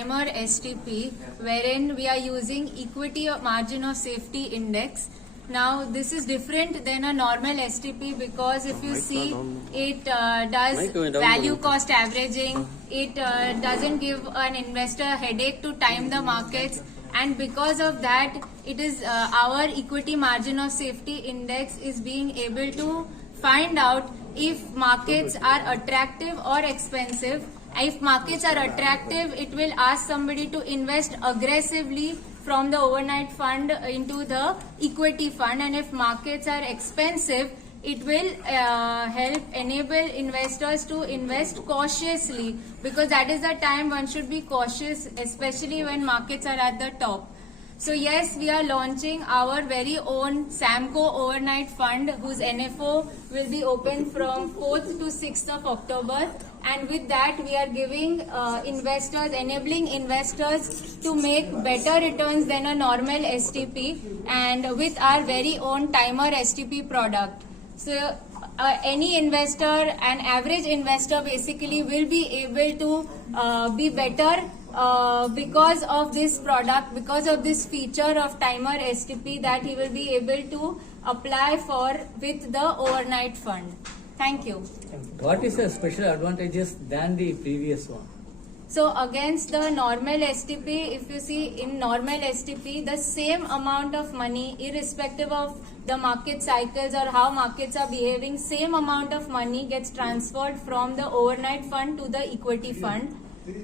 timer STP, wherein we are using equity margin of safety index. Now this is different than a normal STP because if you see, it does value cost averaging. It doesn't give an investor a headache to time the markets, and because of that, it is our equity margin of safety index is being able to find out if markets are attractive or expensive. If markets are attractive, it will ask somebody to invest aggressively from the overnight fund into the equity fund, and if markets are expensive, it will help enable investors to invest cautiously, because that is the time one should be cautious, especially when markets are at the top. So yes, we are launching our very own Samco overnight fund, whose NFO will be open from 4th to 6th of October. And with that, we are giving investors, enabling investors to make better returns than a normal STP, and with our very own timer STP product. So any investor, an average investor basically will be able to be better because of this product, because of this feature of timer STP that he will be able to apply for with the overnight fund. Thank you. What is the special advantages than the previous one? So against the normal STP, if you see in normal STP, the same amount of money, irrespective of the market cycles or how markets are behaving, same amount of money gets transferred from the overnight fund to the equity fund.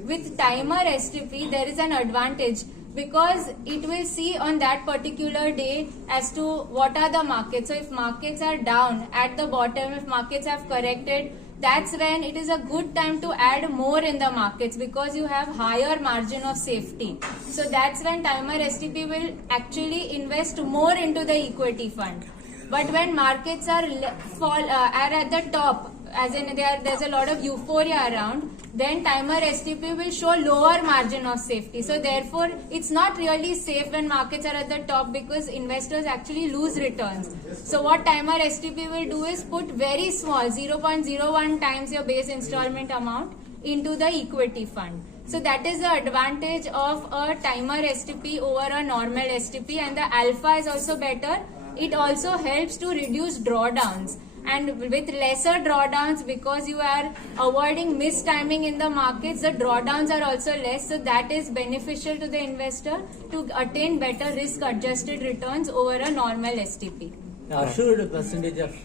With timer STP, there is an advantage because it will see on that particular day as to what are the markets. So if markets are down at the bottom, if markets have corrected, that's when it is a good time to add more in the markets because you have higher margin of safety. So that's when timer STP will actually invest more into the equity fund. But when markets are at the top, as in there's a lot of euphoria around, then timer STP will show lower margin of safety. So therefore, it's not really safe when markets are at the top because investors actually lose returns. So what timer STP will do is put very small, 0.01 times your base installment amount into the equity fund. So that is the advantage of a timer STP over a normal STP, and the alpha is also better. It also helps to reduce drawdowns. And with lesser drawdowns, because you are avoiding mistiming in the markets, the drawdowns are also less. So that is beneficial to the investor to attain better risk-adjusted returns over a normal STP. Assured percentage of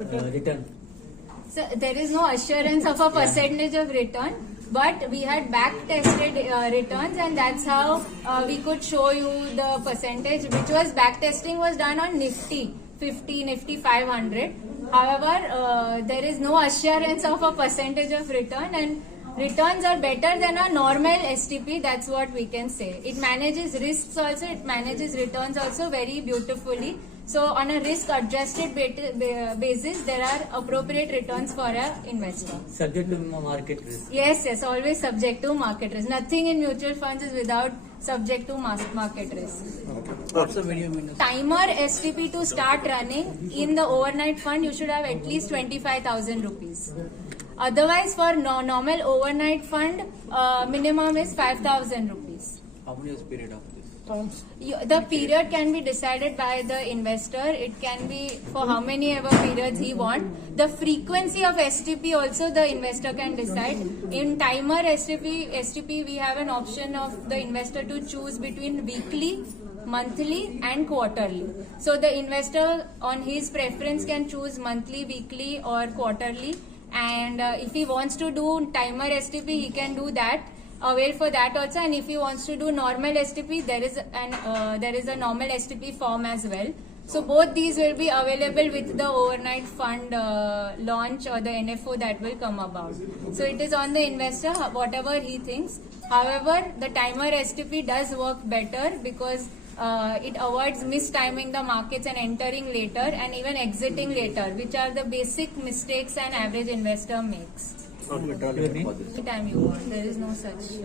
return. So there is no assurance of a percentage of return, but we had back-tested returns, and that's how we could show you the percentage, which was back-testing was done on Nifty 50, Nifty 500. However, there is no assurance of a percentage of return, and returns are better than a normal STP. That's what we can say. It manages risks also, it manages returns also very beautifully. So on a risk-adjusted basis, there are appropriate returns for an investor. Subject to market risk. Yes, always subject to market risk. Nothing in mutual funds is without subject to market risk. What's the minimum? Timer STP to start running in the overnight fund, you should have at least 25,000 rupees. Otherwise, for normal overnight fund, minimum is 5,000 rupees. How many years period of this? The period can be decided by the investor. It can be for how many ever periods he wants. The frequency of STP also the investor can decide. In timer STP, we have an option of the investor to choose between weekly, monthly and quarterly. So the investor on his preference can choose monthly, weekly or quarterly. And if he wants to do timer STP, he can do that. Avail for that also, and if he wants to do normal STP, there is a normal STP form as well. So both these will be available with the overnight fund launch or the NFO that will come about. So it is on the investor, whatever he thinks. However, the timer STP does work better because it avoids mistiming the markets and entering later and even exiting later, which are the basic mistakes an average investor makes. Anytime you want. There is no such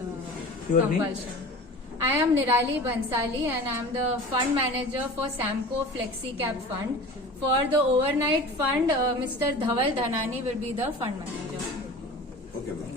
compulsion. I am Nirali Bansali and I am the fund manager for Samco Flexi Cap Fund. For the overnight fund, Mr. Dhaval Dhanani will be the fund manager. Okay,